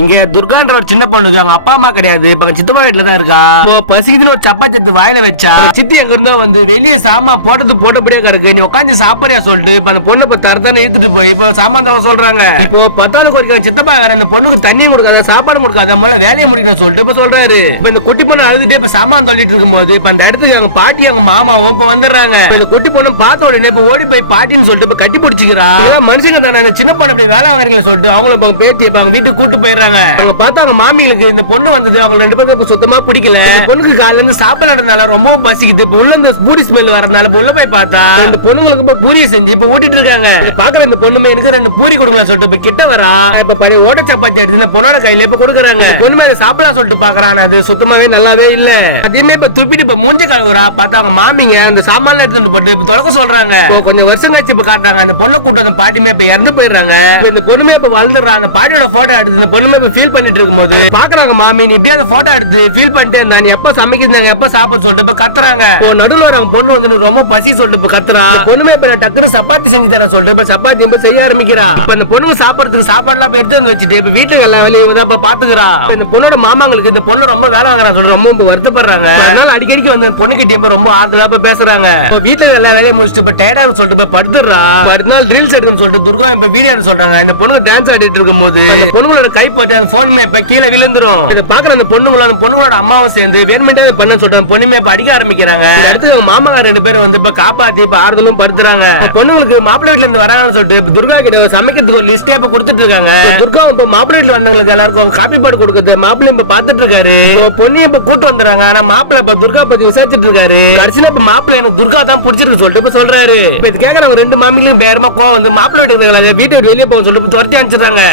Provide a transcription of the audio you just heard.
இங்க துர்கான்ற ஒரு சின்ன பொண்ணு. அவங்க அப்பா அம்மா கிடையாது. இப்ப சித்தப்பா வீட்டுல தான் இருக்கா? இப்போ பசிக்குதுன்னு ஒரு சப்பாத்தி எடுத்து வாயில வச்சா? சித்தி எங்க இருந்தோ வந்து வெளியே சாமா போட்டது போட்டபடியே கிடக்கு. நீ உட்காந்து சாப்பிடுறியா சொல்லிட்டு இப்ப அந்த பொண்ணு இப்ப தரத்தானே இழுத்துட்டு போய் இப்ப சாமான் தர சொல்றாங்க. இப்போ பத்தாவது கோரிக்கை சித்தப்பா வேற இந்த பொண்ணுக்கு தண்ணியும் கொடுக்காத சாப்பாடு கொடுக்காத முதல்ல வேலையை முடிக்கணும் சொல்லிட்டு இப்ப சொல்றாரு. இப்ப இந்த குட்டி பொண்ணு அழுதுட்டே இப்ப சாமான் தள்ளிட்டு இருக்கும்போது இப்ப அந்த இடத்துக்கு அவங்க பாட்டி அவங்க மாமாவும் இப்ப வந்துடுறாங்க. இந்த குட்டி பொண்ணு பார்த்த உடனே இப்ப ஓடி போய் பாட்டின்னு சொல்லிட்டு இப்ப கட்டி பிடிச்சிக்கிறா. மனுஷங்க தானே சின்ன பொண்ணு வேலை வாங்குறீங்களா சொல்லிட்டு அவங்களும் இப்ப பேத்தி இப்ப அவங்க வீட்டுக்கு கூட்டு போயிடுறாங்க. அவங்க பார்த்தா அவங்க மாமிகளுக்கு இந்த பொண்ணு வந்தது அவங்க ரெண்டு இப்ப சுத்தமா பிடிக்கல. பொண்ணுக்கு காலையில இருந்து சாப்பாடு நடந்தால ரொம்பவும் பசிக்குது. இப்ப உள்ள இந்த பூரி ஸ்மெல் வரதுனால உள்ள போய் பார்த்தா ரெண்டு பொண்ணுங்களுக்கு இப்ப பூரியை செஞ்சு இப்ப ஊட்டிட்டு இருக்காங்க. பாக்குற இந்த பொண்ணுமே எனக்கு ரெண்டு பூரி கொடுக்கலாம் சொல்லிட்டு இப்ப கிட்ட வரா. இப்ப பழைய ஓட்ட சப்பாத்தி எடுத்து இந்த பொண்ணோட கையில இப்ப கொடுக்குறாங்க. பொண்ணு மேல சாப்பிடலாம் சொல்லிட்டு பாக்குறான் அது சுத்தமாவே நல்லாவே இல்ல. அதையுமே இப்ப துப்பிட்டு இப்ப மூஞ்ச கழுவுறா. பார்த்தா அவங்க மாமிங்க அந்த சாமான்ல எடுத்துட்டு போட்டு இப்ப தொடக்க சொல்றாங்க. கொஞ்சம் வருஷம் கழிச்சு இப்ப காட்டுறாங்க. அந்த பொண்ணை கூட்டு அந்த பாட்டிமே இப்ப இறந்து போயிடுறாங்க. இந்த பொண்ணுமே இப்ப வளர்ந்துடுறாங்க அந்த பாட்டியோட போட்டோ எடுத்து இந்த பொண்ணுமே இப்ப ஃபீல் பண்ணிட்டு இருக்கும்போது பாக்குறாங்க மாமி நீ இப்படியே அந்த போட்டோ எடுத்து ஃபீல் பண்ணிட்டே இருந்தா நீ எப்ப சமைக்கிறாங்க எப்ப சாப்பிட சொல்லிட்டு இப்ப கத்துறாங்க? இப்போ நடுவில் ஒரு பொண்ணு வந்து ரொம்ப பசி சொல்லிட்டு இப்ப கத்துறா. பொண்ணுமே இப்ப டக்குனு சப்பாத்தி செஞ்சு தரேன் சொல்லிட்டு இப்ப சப்பாத்தி இப்ப செய்ய ஆரம்பிக்கிறா. இப்ப இந்த பொண்ணுங்க சாப்பிடறதுக்கு சாப்பாடு எல்லாம் எடுத்து வந்து வச்சுட்டு இப்ப வீட்டுக்கு எல்லா வேலையும் தான் இப்ப பாத்துக்கிறா. இந்த பொண்ணோட மாமாங்களுக்கு இந்த பொண்ணு ரொம்ப வேலை வாங்குறா சொல்லிட்டு ரொம்ப வருத்தப்படுறாங்க. அதனால அடிக்கடிக்கு வந்து பொண்ணு பொண்ணுகிட்ட இப்ப ரொம்ப ஆறுதலா இப்ப பேசுறாங்க. இப்ப வீட்டுல எல்லா வேலையும் முடிச்சுட்டு இப்ப டயர்டா சொல்லிட்டு இப்ப படுத்துறா மறுநாள் ரீல்ஸ் எடுக்கணும்னு சொல்லிட்டு துர்கா இப்ப வீடியோ சொல்றாங்க. இந்த பொண்ணு டான்ஸ் ஆடிட்டு இருக்கும்போது அந்த பொண்ணுங்களோட கை போட்டு அந்த போன்ல இப்ப கீழே விழுந்துரும். இத பாக்குற அந்த பொண்ணுங்களோட அந்த பொண்ணுங்களோட அம்மாவும் சேர்ந்து வேணுமெண்டே பண்ண சொல்றாங்க பொண்ணுமே இப்ப அடிக்க ஆரம்பிக்கிறாங்க. அடுத்து அவங்க மாமனார் ரெண்டு பேரும் வந்து இப்ப காப்பாத்தி இப்ப ஆறுதலும் படுத்துறாங்க. பொண்ணுங்களுக்கு மாப்பிள்ளை வீட்டுல இருந்து வராங்கன்னு சொல்லிட்டு துர்கா கிட்ட சமைக்கிறதுக்கு ஒரு லிஸ்டே இப்ப கொடுத்துட்டு இருக்காங்க. துர்கா இப்ப மாப்பிள்ளை வீட்டுல வந்தவங்களுக்கு எல்லாருக்கும் காப்பி பாடு கொடுக்குறது மாப்பிள்ளை இப்ப பாத்துட்டு இருக்காரு. பொண்ணு பொண்ணையும் இப்ப கூட்டு வந்துறாங்க ஆனா மாப்பிள்ளை இப்ப துர்கா பத்தி விசாரிச்சுட்டு இருக்காரு. கடைசியில இப்ப மாப்பிள்ளை எனக்கு துர்கா தான் பிடிச்சிருக்கு சொல்லிட்டு இப்ப சொல்றாரு. இப்ப இது கேக்குறவங்க ரெண்டு மாமிகளும் வேறமா கோவம் வந்து மாப்பிள்ளை வீட்டுக்கு இருக்காங்க, வீட்டை வெளியே போக சொல்லிட்டு துரத்தி அனுப்பிச்சிடுறாங்க.